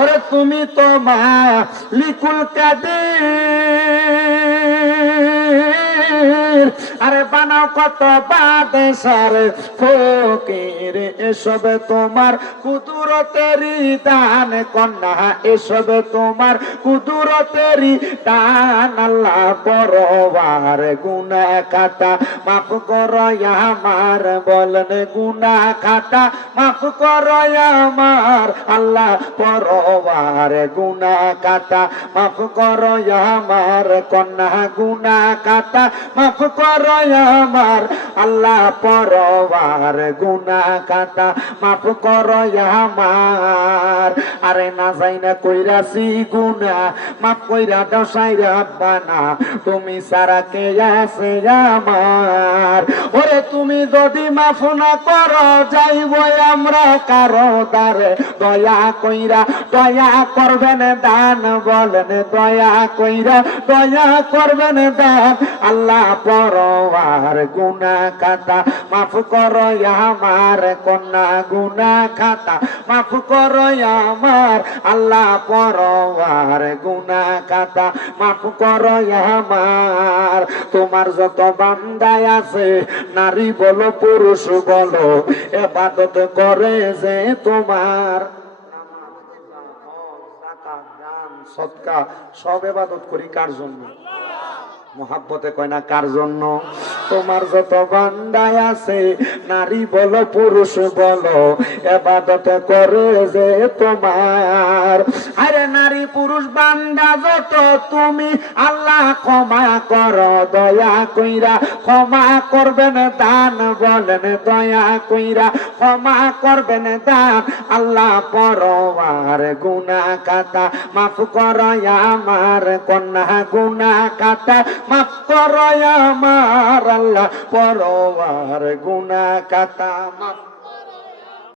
ওরে তুমি তো মালিকুল কাদের, আরে বানাও কত বাদশার ফকির, এসব তোমার কুদরতেরই দান কন্যা, এসব তোমার কুদরতেরই দান। আল্লাহ বড়বার গুনাহ খাতা মাফ করো আমার, বলেন গুনাহ খাতা মাফ করো আমার। আল্লাহ বড়বার গুনাহ খাতা মাফ করো আমার, কন্যা গুনাহ খাতা মাফ করো আমার। আল্লাহ পরবার গুনাহ খাতা মাফ করো আমার। আরে না যাই না কইরাছি গুনাহ মাফ কইরা দশাইরা বানা, তুমি সারা কে আছে আমার। ওরে তুমি যদি মাফ না করো যাইব আমরা কারো দ্বারে, দয়া কইরা দয়া করবেন দান, বলেন দয়া কইরা দয়া করবেন দান। আল্লাহ পরবার গুনাহ খাতা মাফ করো আমার, কন্যা গুনাহ খাতা মাফ করো আমার। আল্লাহ পরবার গুনাহ খাতা মাফ করো আমার। তোমার যত বান্দায় আছে, নারী বলো পুরুষ বলো, ইবাদত করে যে তোমার, সদকা সব ইবাদত করি কার জন্য? মোহাব্বতে কয় না কার জন্য? তোমার যত বান্দায় আছে, নারী বলো পুরুষ বলো, ইবাদত করে যে তোমার। আরে নারী পুরুষ বান্দা যত, তুমি আল্লাহ ক্ষমা করো দয়া কইরা, ক্ষমা করবেন দান, বলেন দয়া কইরা ক্ষমা করবেন দান। আল্লাহ পরবার গুনাহ খাতা মাফ করো আমার, কন্যা গুনাহ খাতা মাফ করো আমার। আল্লাহ পরবার গুনাহ খাতা মাফ